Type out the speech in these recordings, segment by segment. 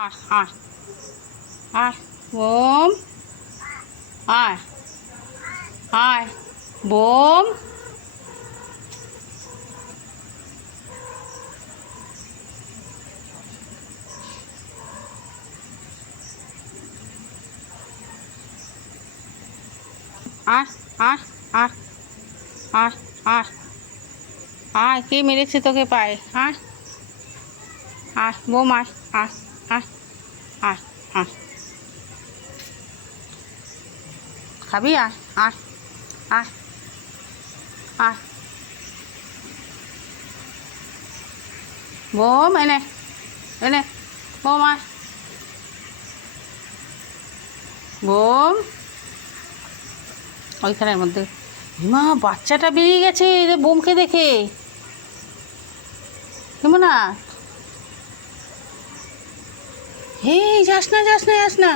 আয় আয় আয় বোম আয় আয় বোম। আয় আয় আয় আয় আয় আয় কে মেরেছে তোকে পায়ে? আয় আয় বোম আয় আয় আয় আয় খাবি আয় আয় আয় আয় বোম এনে এনে বোম আয় বোম ওইখানের মধ্যে মা বাচ্চাটা বেরিয়ে গেছে বোমকে দেখে কেমন না হে যাস না যাস না যাস না।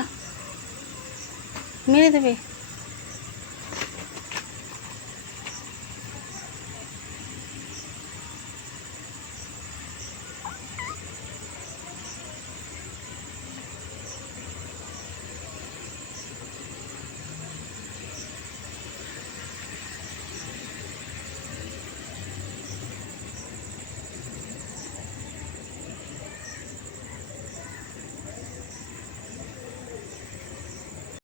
মেরে দেবে।